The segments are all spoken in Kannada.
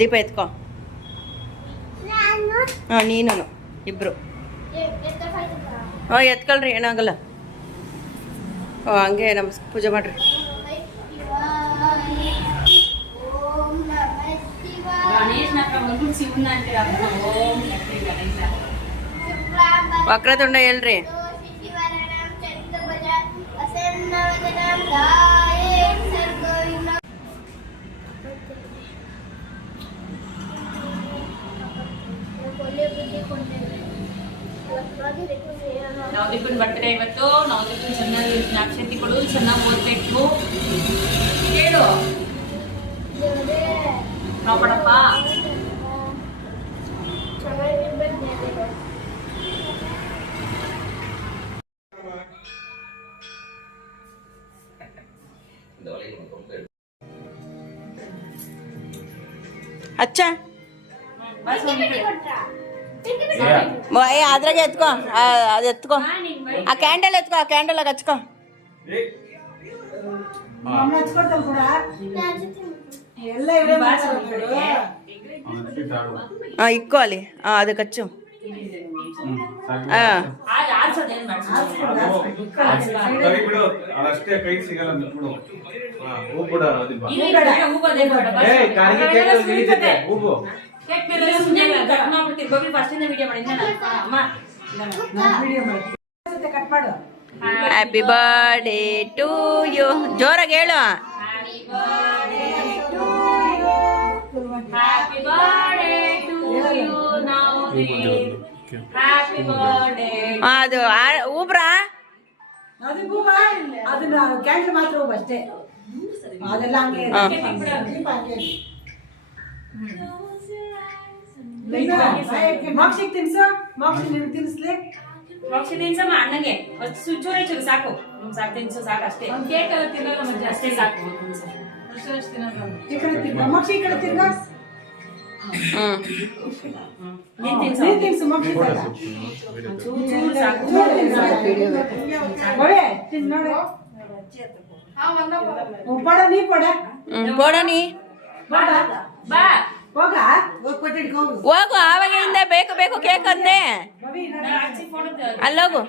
ದೀಪ ಎತ್ಕೋ. ನೀನು ಇಬ್ರು ಎತ್ಕೊಳ್ರಿ, ಏನಾಗಲ್ಲ. ಹಂಗೆ ಪೂಜೆ ಮಾಡ್ರಿ. ವಕ್ರತುಂಡ ಹೇಳ್ರಿ. ನವದೀಪನ್ ಬರ್ತ್ಡೇ ಇವತ್ತು. ನವದೀಪನ್ ಚೆನ್ನಾಗಿ ಅಕ್ಷತೆ ಕೊಡು, ಚೆನ್ನಾಗಿ ಓದ್ಬೇಕು ಹೇಳು. ನಾವು ಪಡಪ್ಪ ಅಚ್ಚ ಅದ್ರಾಗೆ ಎತ್ಕೋ, ಅದು ಎತ್ಕೋ. ಆ ಕ್ಯಾಂಡಲ್ ಎತ್ಕೋ, ಆ ಕ್ಯಾಂಡಲ್ ಹಚ್ಕೋ. ಇಕ್ಕೋ ಅಲ್ಲಿ, ಅದಕ್ಕೆ ಹಚ್ಚು. Happy birthday to you. ಜೋರಾಗಿ ಹೇಳು. ಅದು ಊಬ್ರಾ, ಅದನ್ನ ಕ್ಯಾಂಡಲ್ ಮಾತ್ರ ಅಷ್ಟೇ. ಅದೆಲ್ಲ ಹಂಗೆ ಮಾಕ್ಷಿಗೆ ತಿನ್ಸು. ಮಾಕ್ಷಿ ನೀನು ತಿನ್ಸ್ಲಿ. ಮಾಕ್ಷಿ ತಿನ್ಸಮ್ಮ ಅಣ್ಣಗೆ. ಸ್ವಿಚ್ ಸಾಕು, ಸಾಕು ತಿನ್ಸು, ಸಾಕು ಅಷ್ಟೇ. ಕೇಕ್ ಎಲ್ಲ ತಿನ್ನೋಲ್ಲ ಮಜ್ಜೆ, ಅಷ್ಟೇ ಸಾಕು. ಮಾಕ್ಷಿ ಈ ಕಡೆ ತಿನ್ನ. ನೀನ್ ತಿನ್ಸು ಮಾಕ್ಷಿ. ನೀ ಪಡ ಬೋಡ ನೀ ಬಾ ಹೋಗು. ಆವಾಗಿಂದ ಬೇಕು ಬೇಕು ಕೇಕ್ ಅಂದೆ. ಅಲ್ಲೋಗು.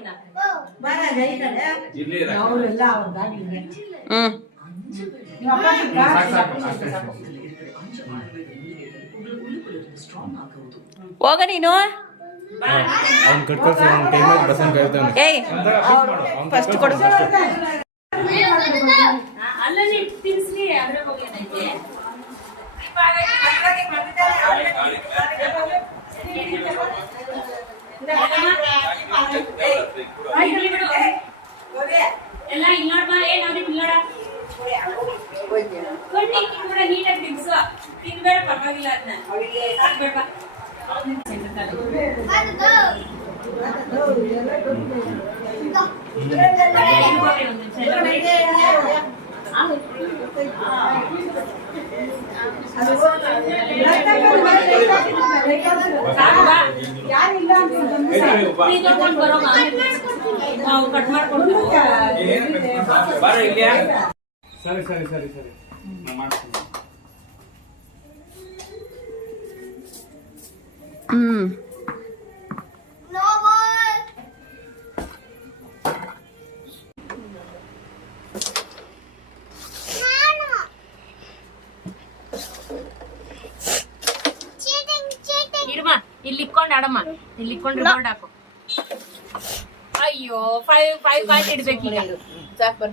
ಹೋಗ ನೀನು. ಏಯ್ ಫಸ್ಟ್ ಕೊಡು. ಅಲ್ಲ ನೀನು ತಿನ್ಸ್ಲಿ, ಅದ್ರ ಬಗ್ಗೆ ಎಲ್ಲ ಇಲ್ಲಿ ನೋಡ್ಬಾ. ಏನಾದ್ರು ಇಲ್ಲೋಡ ಕೂಡ ನೀಟಾಗಿ ತಿನ್ಸು. ತಿನ್ಬೇಡ, ಪರವಾಗಿಲ್ಲ. ಅದನ್ನ ಸಾಕ್ಬೇಡ. ಕಟ್ ಮಾಡ್ಕೊಂಡು ಸರಿ ಸರಿ ಸರಿ ಸರಿ ಇಲ್ಲಿ ಇಕ್ಕೊಂಡು ಆಡಮ್ಮ. ಇಲ್ಲಿ ಇಕ್ಕೊಂಡು ರಿಮೋಟ್ ಹಾಕು. ಅಯ್ಯೋ 5 ಪಾಯಿಂಟ್ ಇಡ್ಬೇಕೀಗ. ಸಾಕು.